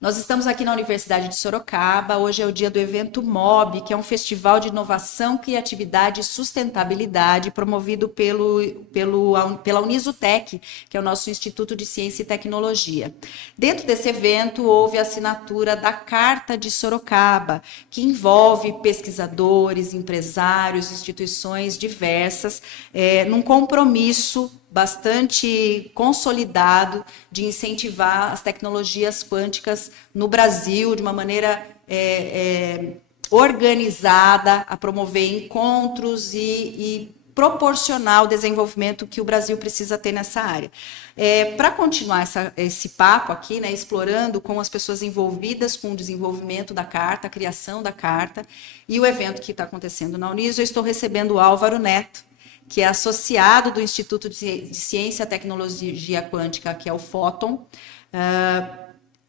Nós estamos aqui na Universidade de Sorocaba. Hoje é o dia do evento MOB, que é um festival de inovação, criatividade e sustentabilidade promovido pela Unisutec, que é o nosso Instituto de Ciência e Tecnologia. Dentro desse evento, houve a assinatura da Carta de Sorocaba, que envolve pesquisadores, empresários, instituições diversas, num compromisso bastante consolidado de incentivar as tecnologias quânticas no Brasil de uma maneira organizada, a promover encontros e proporcionar o desenvolvimento que o Brasil precisa ter nessa área. Para continuar esse papo aqui, né, explorando com as pessoas envolvidas com o desenvolvimento da carta, a criação da carta e o evento que está acontecendo na Uniso, eu estou recebendo o Álvaro Neto, que é associado do Instituto de Ciência e Tecnologia Quântica, que é o Fóton.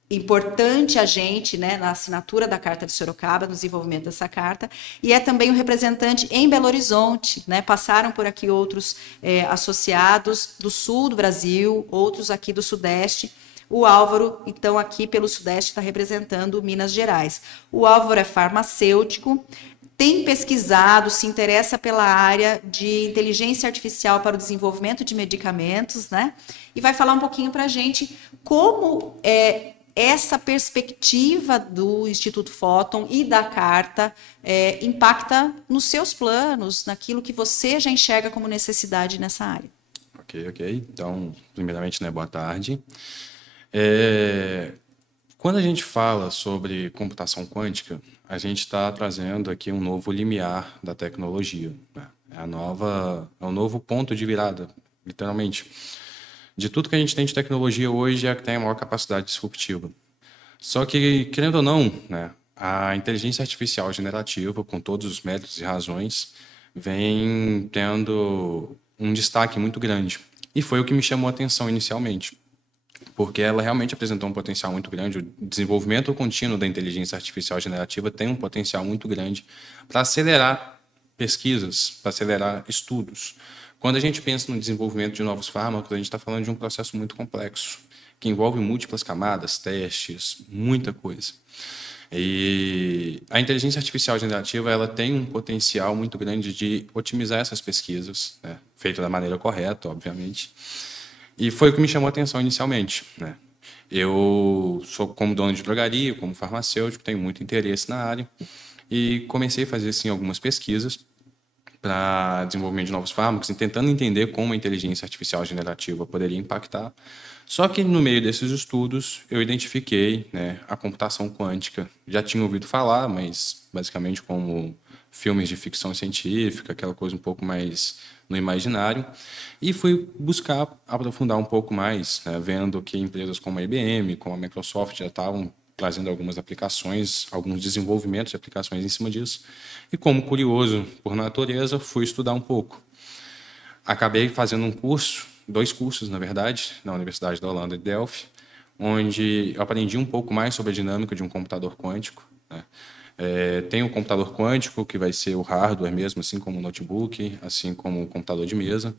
Importante a gente, né, na assinatura da Carta de Sorocaba, no desenvolvimento dessa carta, e é também um representante em Belo Horizonte, né, passaram por aqui outros associados do sul do Brasil, outros aqui do sudeste. O Álvaro, então, aqui pelo sudeste, está representando Minas Gerais. O Álvaro é farmacêutico, tem pesquisado, se interessa pela área de inteligência artificial para o desenvolvimento de medicamentos, né? E vai falar um pouquinho para a gente como essa perspectiva do Instituto Fóton e da Carta impacta nos seus planos, naquilo que você já enxerga como necessidade nessa área. Ok. Então, primeiramente, né, boa tarde. Quando a gente fala sobre computação quântica, a gente está trazendo aqui um novo limiar da tecnologia, né? É um novo ponto de virada, literalmente. De tudo que a gente tem de tecnologia hoje, é a que tem a maior capacidade disruptiva. Só que, querendo ou não, né, a inteligência artificial generativa, com todos os métodos e razões, vem tendo um destaque muito grande. E foi o que me chamou a atenção inicialmente, porque ela realmente apresentou um potencial muito grande. O desenvolvimento contínuo da inteligência artificial generativa tem um potencial muito grande para acelerar pesquisas, para acelerar estudos. Quando a gente pensa no desenvolvimento de novos fármacos, a gente está falando de um processo muito complexo, que envolve múltiplas camadas, testes, muita coisa. E a inteligência artificial generativa ela tem um potencial muito grande de otimizar essas pesquisas, né? Feito da maneira correta, obviamente. E foi o que me chamou a atenção inicialmente, né? Eu sou como dono de drogaria, como farmacêutico, tenho muito interesse na área e comecei a fazer assim algumas pesquisas para desenvolvimento de novos fármacos, e tentando entender como a inteligência artificial generativa poderia impactar. Só que no meio desses estudos eu identifiquei, né, a computação quântica. Já tinha ouvido falar, mas basicamente como filmes de ficção científica, aquela coisa um pouco mais no imaginário, e fui buscar aprofundar um pouco mais, né, vendo que empresas como a IBM, como a Microsoft já estavam trazendo algumas aplicações, alguns desenvolvimentos de aplicações em cima disso. E como curioso por natureza, fui estudar um pouco. Acabei fazendo um curso, 2 cursos, na verdade, na Universidade da Holanda de Delft, onde eu aprendi um pouco mais sobre a dinâmica de um computador quântico, né? Tem o computador quântico, que vai ser o hardware mesmo, assim como o notebook, assim como o computador de mesa.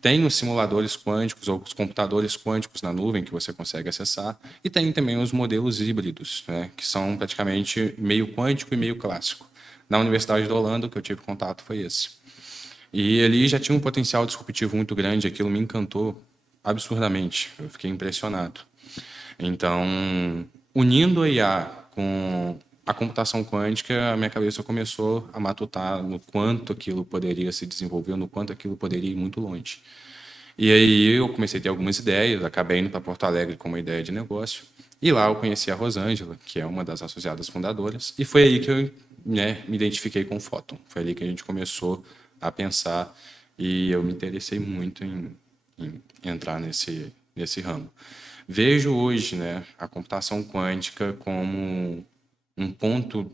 Tem os simuladores quânticos ou os computadores quânticos na nuvem que você consegue acessar. E tem também os modelos híbridos, né, que são praticamente meio quântico e meio clássico. Na Universidade da Holanda, o que eu tive contato foi esse. E ele já tinha um potencial disruptivo muito grande, aquilo me encantou absurdamente. Eu fiquei impressionado. Então, unindo a IA com a computação quântica, a minha cabeça começou a matutar no quanto aquilo poderia se desenvolver, no quanto aquilo poderia ir muito longe. E aí eu comecei a ter algumas ideias, acabei indo para Porto Alegre com uma ideia de negócio, e lá eu conheci a Rosângela, que é uma das associadas fundadoras, e foi aí que eu, né, me identifiquei com o Fóton. Foi ali que a gente começou a pensar e eu me interessei muito em entrar nesse ramo. Vejo hoje, né, a computação quântica como um ponto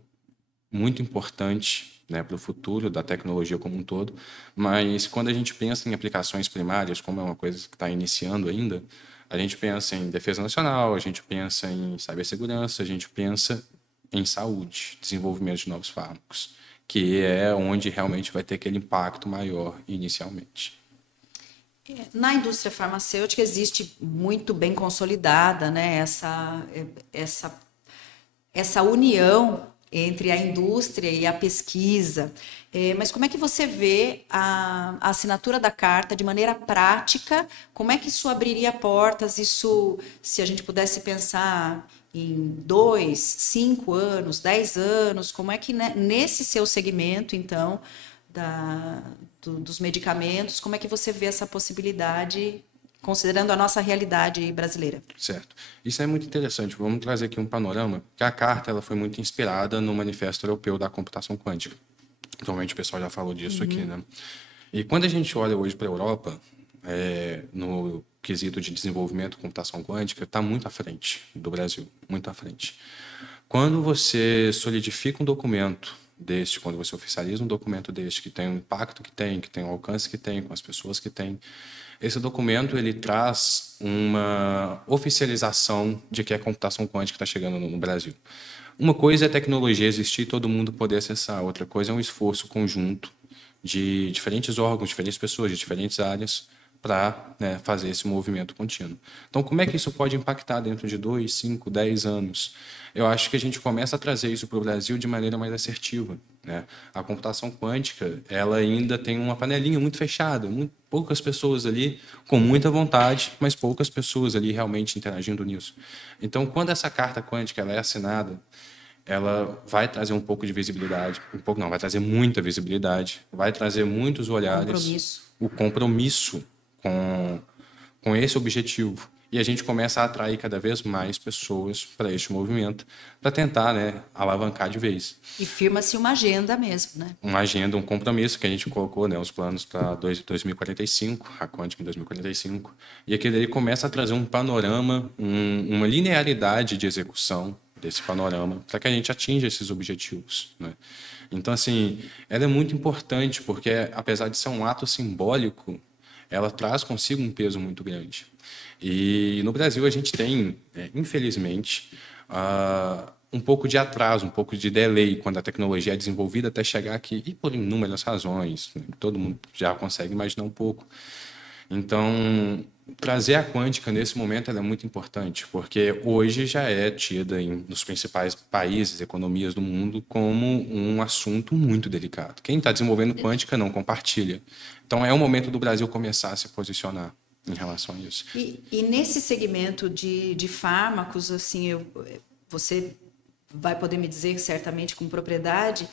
muito importante, né, para o futuro da tecnologia como um todo, mas quando a gente pensa em aplicações primárias, como é uma coisa que está iniciando ainda, a gente pensa em defesa nacional, a gente pensa em cibersegurança, a gente pensa em saúde, desenvolvimento de novos fármacos, que é onde realmente vai ter aquele impacto maior inicialmente. Na indústria farmacêutica existe muito bem consolidada, né, essa essa união entre a indústria e a pesquisa. Mas como é que você vê a assinatura da carta de maneira prática? Como é que isso abriria portas? Isso, se a gente pudesse pensar em 2, 5 anos, 10 anos, como é que nesse seu segmento, então, dos medicamentos, como é que você vê essa possibilidade, considerando a nossa realidade brasileira? Certo. Isso é muito interessante. Vamos trazer aqui um panorama, que a carta ela foi muito inspirada no Manifesto Europeu da Computação Quântica. Provavelmente o pessoal já falou disso aqui, né? E quando a gente olha hoje para a Europa, no quesito de desenvolvimento de computação quântica, está muito à frente do Brasil, muito à frente. Quando você solidifica um documento deste, quando você oficializa um documento deste, que tem o impacto que tem o alcance que tem, com as pessoas que tem, esse documento ele traz uma oficialização de que a computação quântica está chegando no Brasil. Uma coisa é a tecnologia existir e todo mundo poder acessar, outra coisa é um esforço conjunto de diferentes órgãos, diferentes pessoas, de diferentes áreas, para fazer esse movimento contínuo. Então, como é que isso pode impactar dentro de 2, 5, 10 anos? Eu acho que a gente começa a trazer isso para o Brasil de maneira mais assertiva, né? A computação quântica, ela ainda tem uma panelinha muito fechada, poucas pessoas ali com muita vontade, mas poucas pessoas ali realmente interagindo nisso. Então, quando essa carta quântica ela é assinada, ela vai trazer um pouco de visibilidade, vai trazer muita visibilidade, vai trazer muitos olhares, o compromisso com esse objetivo. E a gente começa a atrair cada vez mais pessoas para este movimento, para tentar alavancar de vez. E firma-se uma agenda mesmo, né? Uma agenda, um compromisso que a gente colocou, os planos para 2045, a Quântica em 2045. E aquele ali começa a trazer um panorama, uma linearidade de execução desse panorama, para que a gente atinja esses objetivos, né? Então, assim, ela é muito importante, porque apesar de ser um ato simbólico, ela traz consigo um peso muito grande. E no Brasil a gente tem, infelizmente, um pouco de atraso, um pouco de delay quando a tecnologia é desenvolvida até chegar aqui, e por inúmeras razões, né? Todo mundo já consegue imaginar um pouco. Então, trazer a quântica nesse momento ela é muito importante, porque hoje já é tida nos principais países, economias do mundo, como um assunto muito delicado. Quem está desenvolvendo quântica não compartilha. Então, é o momento do Brasil começar a se posicionar em relação a isso. E nesse segmento de fármacos, assim, você vai poder me dizer certamente com propriedade,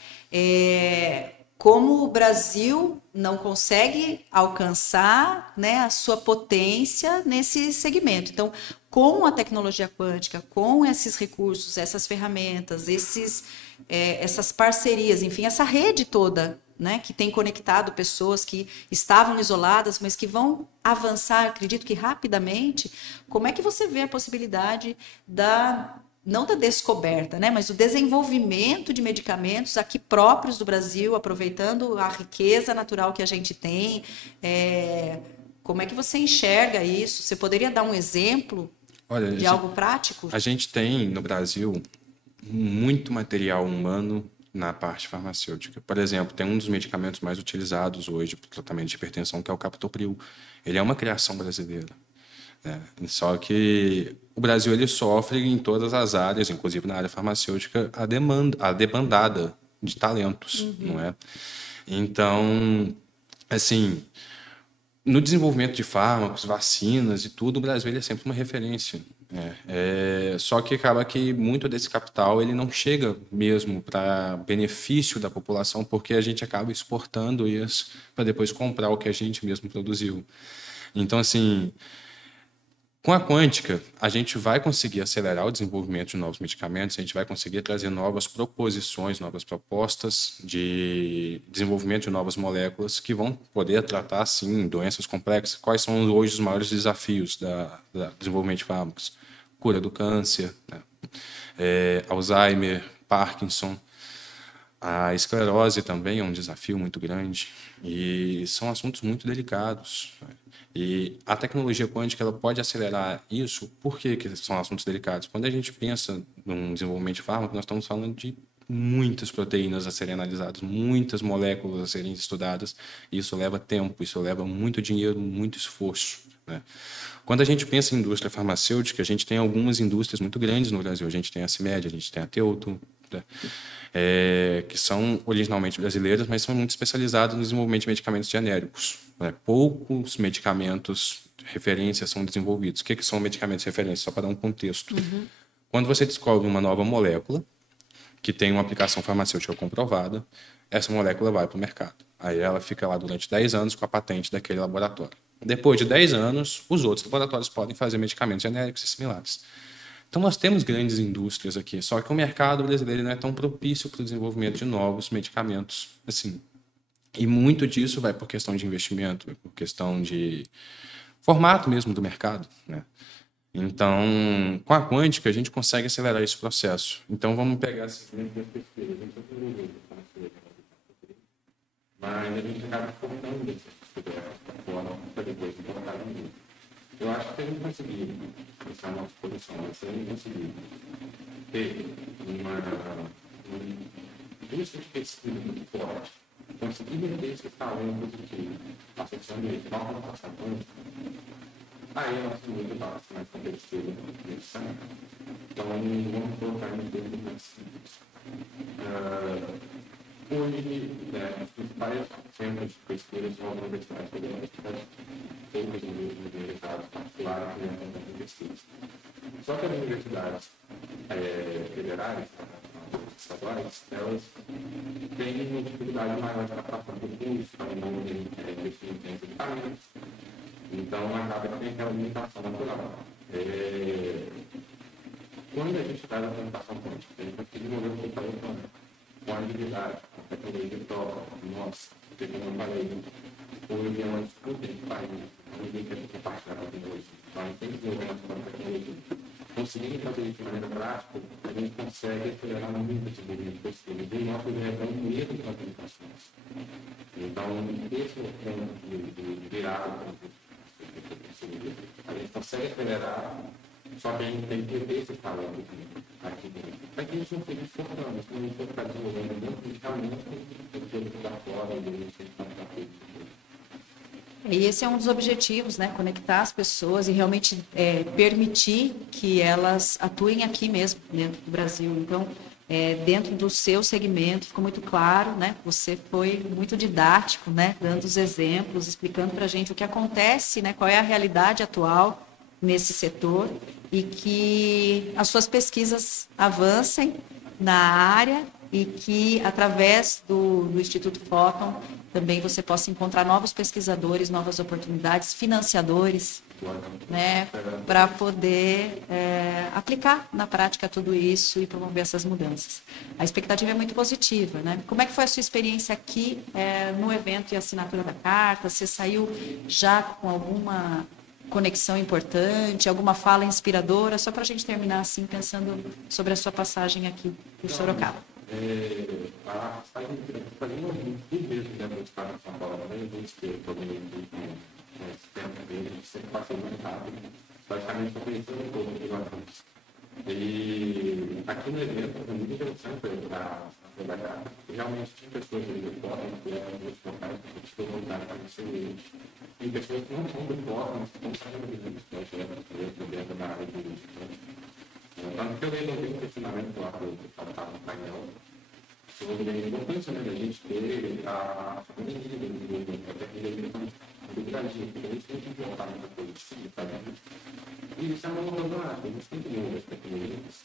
como o Brasil não consegue alcançar, né, a sua potência nesse segmento. Então, com a tecnologia quântica, com esses recursos, essas ferramentas, essas parcerias, enfim, essa rede toda, né, que tem conectado pessoas que estavam isoladas, mas que vão avançar, acredito que rapidamente. Como é que você vê a possibilidade não da descoberta, né, mas do desenvolvimento de medicamentos aqui próprios do Brasil, aproveitando a riqueza natural que a gente tem? Como é que você enxerga isso? Você poderia dar um exemplo de algo prático? A gente tem no Brasil muito material humano na parte farmacêutica. Por exemplo, tem um dos medicamentos mais utilizados hoje para o tratamento de hipertensão, que é o captopril. Ele é uma criação brasileira. Só que o Brasil ele sofre em todas as áreas, inclusive na área farmacêutica, a debandada de talentos, não é? Então, assim, no desenvolvimento de fármacos, vacinas e tudo, o Brasil ele é sempre uma referência. Só que acaba que muito desse capital ele não chega mesmo para benefício da população, porque a gente acaba exportando isso para depois comprar o que a gente mesmo produziu. Então, assim, com a quântica, a gente vai conseguir acelerar o desenvolvimento de novos medicamentos, a gente vai conseguir trazer novas proposições, novas propostas de desenvolvimento de novas moléculas que vão poder tratar, sim, doenças complexas. Quais são hoje os maiores desafios do desenvolvimento de fármacos? Cura do câncer, Alzheimer, Parkinson. A esclerose também é um desafio muito grande e são assuntos muito delicados. E a tecnologia quântica ela pode acelerar isso. Por que são assuntos delicados? Quando a gente pensa num desenvolvimento de fármaco, nós estamos falando de muitas proteínas a serem analisadas, muitas moléculas a serem estudadas. Isso leva tempo, isso leva muito dinheiro, muito esforço. né? Quando a gente pensa em indústria farmacêutica, a gente tem algumas indústrias muito grandes no Brasil. A gente tem a CIMED, a gente tem a Teuto, né? Que são originalmente brasileiras, mas são muito especializadas no desenvolvimento de medicamentos genéricos, né? Poucos medicamentos referência são desenvolvidos. O que são medicamentos de referência? Só para dar um contexto. Quando você descobre uma nova molécula que tem uma aplicação farmacêutica comprovada, essa molécula vai para o mercado. Aí ela fica lá durante 10 anos com a patente daquele laboratório. Depois de 10 anos, os outros laboratórios podem fazer medicamentos genéricos e similares. Então, nós temos grandes indústrias aqui, só que o mercado brasileiro não é tão propício para o desenvolvimento de novos medicamentos. Assim. E muito disso vai por questão de investimento, vai por questão de formato mesmo do mercado, né? Então, com a quântica, a gente consegue acelerar esse processo. Então, vamos pegar esse exemplo das pesquisas. Mas a gente acaba cortando essas pesquisas para depois colocar no mundo. Eu acho que se a gente conseguir, essa é a nossa posição, mas se a gente conseguir ter uma indústria de pesquisa muito forte, conseguir vender esse talento positivo, associando isso com a computação quântica, aí é nosso mundo vai ser mais competitivo nesse cenário. Então, vamos colocar em termos mais simples. Hoje, os principais centros de pesquisa são as universidades federais, poucas universidades particulares de pesquisa. Só que as universidades federais, estaduais, elas têm uma dificuldade maior de captação de recursos, para não investir em equipamentos. Então, acaba que tem aquela limitação natural. Quando a gente traz a computação quântica, a gente vai desenvolver um computador quântico com agilidade, com tecnologia própria, nossa, porque como eu falei, hoje é uma disputa entre países, ninguém quer compartilhar a tecnologia. Então, a gente tem que desenvolver a nossa tecnologia. Conseguindo fazer isso de maneira prática, a gente consegue acelerar muito esse desenvolvimento possível. E nós temos um medo das aplicações. Então, esse é o ponto de virada. A gente consegue acelerar, só que a gente tem que ter esse talento aqui dentro. Para que a gente não fique focando, se a gente for ficar desenvolvendo muito, realmente tem que ter que dar fora e a gente tem que estar feito. E esse é um dos objetivos, né? Conectar as pessoas e realmente permitir que elas atuem aqui mesmo, dentro do Brasil. Então, dentro do seu segmento, ficou muito claro, né? Você foi muito didático, né? Dando os exemplos, explicando para a gente o que acontece, né? Qual é a realidade atual nesse setor e que as suas pesquisas avancem na área e que, através do Instituto Fóton, também você possa encontrar novos pesquisadores, novas oportunidades, financiadores, né, para poder aplicar na prática tudo isso e promover essas mudanças. A expectativa é muito positiva, né? Como é que foi a sua experiência aqui no evento e assinatura da carta? Você saiu já com alguma conexão importante, alguma fala inspiradora? Só para a gente terminar assim, pensando sobre a sua passagem aqui por Sorocaba. A saída de fazendo tudo mesmo dentro do estado de São Paulo, também, desde que eu estou bem aqui com esse tempo dele, a gente sempre passou muito rápido, praticamente eu conheci um pouco de Guarulhos. E aqui no evento foi muito interessante para trabalhar. Realmente tinha pessoas ali do fórum, que eram dos locais que a gente foi voltar para conhecer eles. Tem pessoas que não são do fórum, mas que estão saindo dos projetos dentro da área de política. Tanto que eu resolvi um questionamento lá que eu estava no painel sobre a importância da gente ter a família do desenvolvimento da tecnologia do Brasil, porque a gente tem que voltar muita coisa de si, tá vendo? E isso é uma abandonada, a gente tem que desenvolver as tecnologias.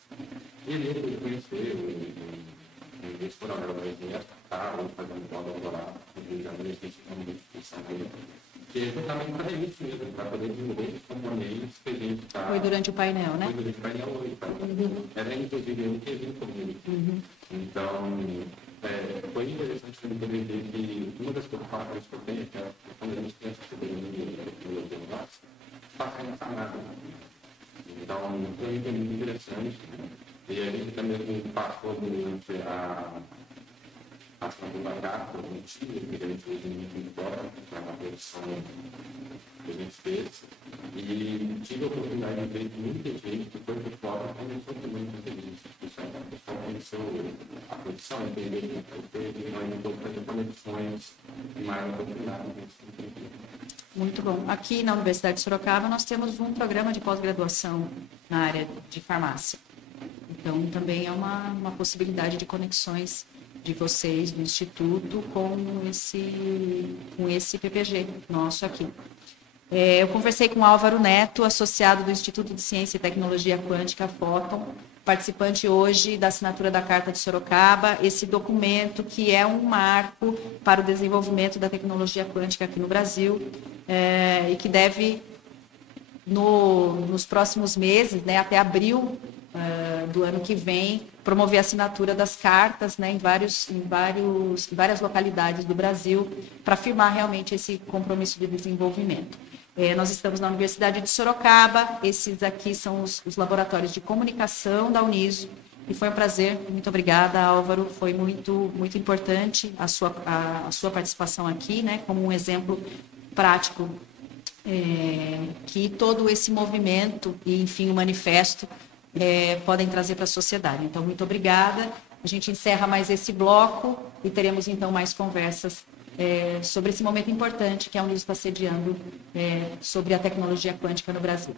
E ele pude conhecer o ex-coronel da engenharia, ou fazendo pós-doutorado, no Rio de Janeiro, a gente tem uma instituição dele, que é justamente para isso mesmo, para poder desenvolver os componentes que a gente está... Foi durante o painel, né? Foi durante o painel hoje. Era inclusive eu que vim comigo. Então, foi interessante também poder ver que uma das preocupações que eu tenho, que é quando a gente tem essa soberania de tecnologia no nosso, está sendo sanada. Então, foi muito interessante. E a gente também passou durante a assinatura da carta, que a gente fez em 2004, que é uma produção que a gente fez, e tive a oportunidade de ver muita gente que foi de fora, começou também com inteligência artificial, o pessoal conheceu a produção, entendeu que nós não podemos fazer conexões e mais oportunidades nesse sentido. Muito bom. Aqui na Universidade de Sorocaba nós temos um programa de pós-graduação na área de farmácia. Então, também é uma possibilidade de conexões de vocês do Instituto com esse PPG nosso aqui. Eu conversei com o Álvaro Neto, associado do Instituto de Ciência e Tecnologia Quântica, Fóton, participante hoje da assinatura da Carta de Sorocaba, esse documento que é um marco para o desenvolvimento da tecnologia quântica aqui no Brasil, e que deve, nos próximos meses, né, até abril do ano que vem, promover a assinatura das cartas, né, em várias localidades do Brasil, para firmar realmente esse compromisso de desenvolvimento. Nós estamos na Universidade de Sorocaba, esses aqui são os laboratórios de comunicação da Uniso, e foi um prazer, muito obrigada, Álvaro, foi muito, muito importante a sua participação aqui, né, como um exemplo prático que todo esse movimento e, enfim, o manifesto podem trazer para a sociedade. Então, muito obrigada. A gente encerra mais esse bloco e teremos, então, mais conversas sobre esse momento importante que a Uniso está sediando sobre a tecnologia quântica no Brasil.